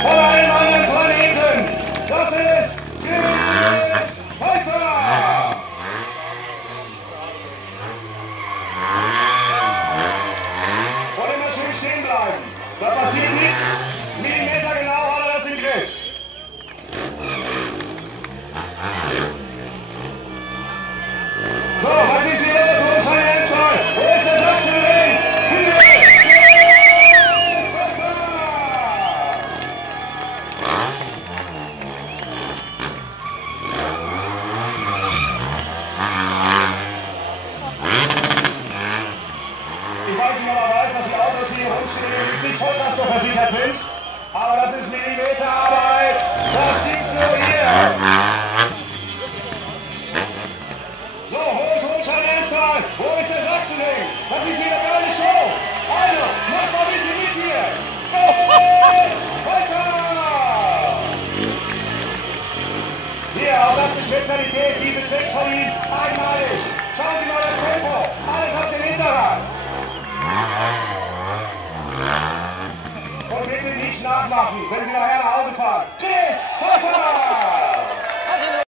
von einem anderen Planeten. Das ist Chris Pfeiffer. Und immer schön stehen bleiben. Da passiert nichts. Millimeter genau hat er das im Griff. So, was ist hier los? Wo ist mein Ernstfall? Wo ist der Sachsenring? Ich weiß nicht, ob er weiß, dass die Autos, die hier rumstehen, nicht vollkaskoversichert sind. Aber das ist Millimeterarbeit. Das gibt's nur hier. So, wo ist Rotschein Ernstfall? Wo ist der Sachsenring? Das ist hier gar nicht Show. Also, macht mal ein bisschen mit hier. Chris Pfeiffer! Hier, auch das ist eine Spezialität. Diese Tricks von ihm einmalig. Schauen Sie mal das Tempo. Alles auf dem Hinterrad. Und bitte nicht nachmachen, wenn Sie nachher nach Hause fahren. Chris Pfeiffer!